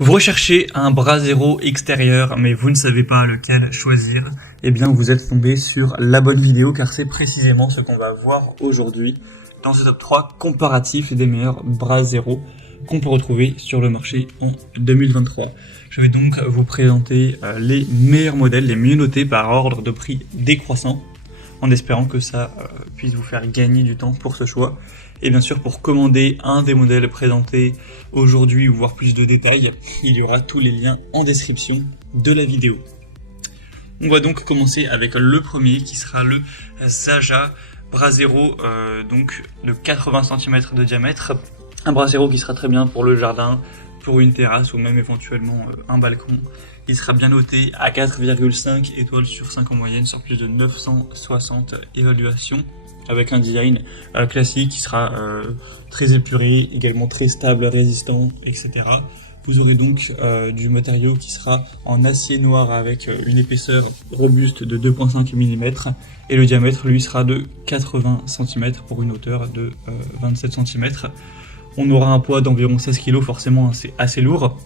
Vous recherchez un bras zéro extérieur, mais vous ne savez pas lequel choisir. Eh bien, vous êtes tombé sur la bonne vidéo, car c'est précisément ce qu'on va voir aujourd'hui dans ce top 3 comparatif des meilleurs bras zéro qu'on peut retrouver sur le marché en 2023. Je vais donc vous présenter les meilleurs modèles, les mieux notés par ordre de prix décroissant, en espérant que ça puisse vous faire gagner du temps pour ce choix. Et bien sûr, pour commander un des modèles présentés aujourd'hui ou voir plus de détails, il y aura tous les liens en description de la vidéo. On va donc commencer avec le premier qui sera le Zaja bras zéro, donc de 80 cm de diamètre. Un bras zéro qui sera très bien pour le jardin, pour une terrasse ou même éventuellement un balcon. Il sera bien noté à 4,5 étoiles sur 5 en moyenne sur plus de 960 évaluations, avec un design classique qui sera très épuré, également très stable, résistant, etc. Vous aurez donc du matériau qui sera en acier noir avec une épaisseur robuste de 2,5 mm et le diamètre lui sera de 80 cm pour une hauteur de 27 cm. On aura un poids d'environ 16 kg, forcément c'est assez lourd.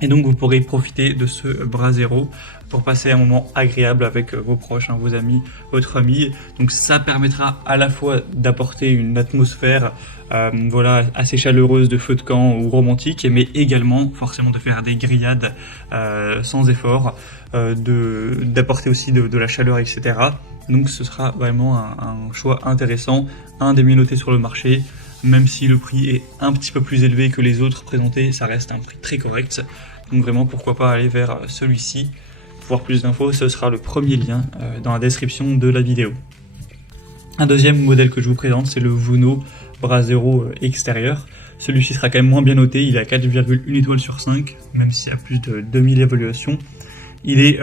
Et donc vous pourrez profiter de ce bras zéro pour passer un moment agréable avec vos proches, vos amis, votre famille. Donc ça permettra à la fois d'apporter une atmosphère assez chaleureuse de feu de camp ou romantique, mais également forcément de faire des grillades sans effort, d'apporter aussi de la chaleur, etc. Donc ce sera vraiment un choix intéressant, un des mieux notés sur le marché. Même si le prix est un petit peu plus élevé que les autres présentés, ça reste un prix très correct. Donc vraiment, pourquoi pas aller vers celui-ci. Pour voir plus d'infos, ce sera le premier lien dans la description de la vidéo. Un deuxième modèle que je vous présente, c'est le Vuno bras zéro extérieur. Celui-ci sera quand même moins bien noté, il est à 4,1 étoiles sur 5, même s'il y a plus de 2000 évaluations. Il est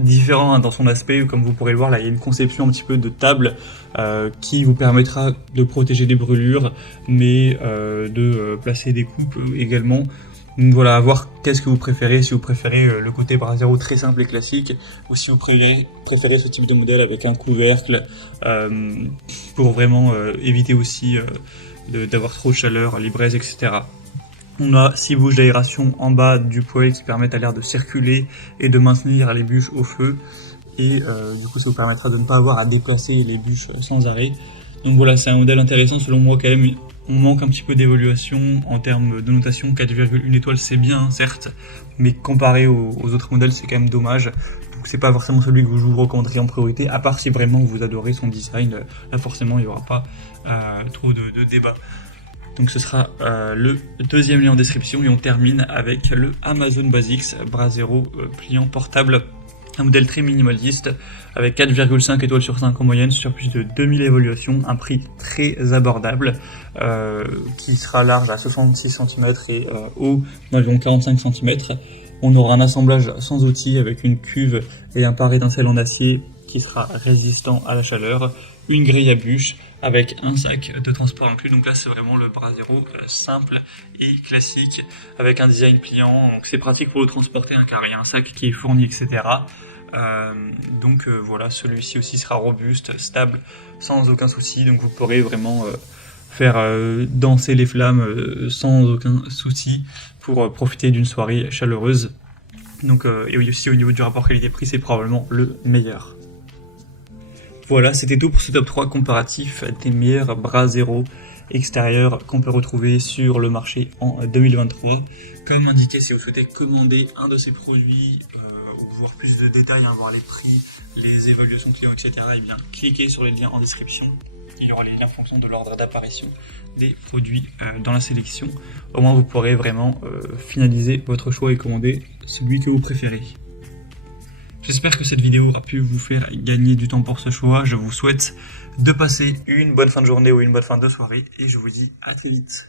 différent dans son aspect, comme vous pourrez le voir, là il y a une conception un petit peu de table qui vous permettra de protéger des brûlures, mais de placer des coupes également. Donc voilà, à voir qu'est-ce que vous préférez, si vous préférez le côté bras zéro très simple et classique, ou si vous préférez ce type de modèle avec un couvercle, pour vraiment éviter aussi d'avoir trop de chaleur, les braises, etc. On a 6 bouches d'aération en bas du poêle qui permettent à l'air de circuler et de maintenir les bûches au feu. Et du coup ça vous permettra de ne pas avoir à déplacer les bûches sans arrêt. Donc voilà, c'est un modèle intéressant selon moi quand même. On manque un petit peu d'évaluation en termes de notation. 4,1 étoiles c'est bien certes, mais comparé aux autres modèles c'est quand même dommage. Donc c'est pas forcément celui que je vous recommanderais en priorité, à part si vraiment vous adorez son design. Là forcément il n'y aura pas trop de débat. Donc ce sera le deuxième lien en description et on termine avec le Amazon Basics bras zéro pliant portable. Un modèle très minimaliste avec 4,5 étoiles sur 5 en moyenne sur plus de 2000 évaluations, un prix très abordable qui sera large à 66 cm et haut d'environ 45 cm. On aura un assemblage sans outils avec une cuve et un pare étincelle en acier qui sera résistant à la chaleur, une grille à bûches avec un sac de transport inclus. Donc là c'est vraiment le bras zéro simple et classique avec un design pliant, donc c'est pratique pour le transporter car il y a un sac qui est fourni, etc. Voilà, celui-ci aussi sera robuste, stable, sans aucun souci, donc vous pourrez vraiment faire danser les flammes sans aucun souci pour profiter d'une soirée chaleureuse. Donc, et aussi au niveau du rapport qualité-prix, c'est probablement le meilleur. Voilà, c'était tout pour ce top 3 comparatif des meilleurs bras zéro extérieurs qu'on peut retrouver sur le marché en 2023. Comme indiqué, si vous souhaitez commander un de ces produits ou voir plus de détails, voir les prix, les évaluations clients, etc., eh bien, cliquez sur les liens en description. Il y aura les liens en fonction de l'ordre d'apparition des produits dans la sélection. Au moins, vous pourrez vraiment finaliser votre choix et commander celui que vous préférez. J'espère que cette vidéo aura pu vous faire gagner du temps pour ce choix. Je vous souhaite de passer une bonne fin de journée ou une bonne fin de soirée et je vous dis à très vite.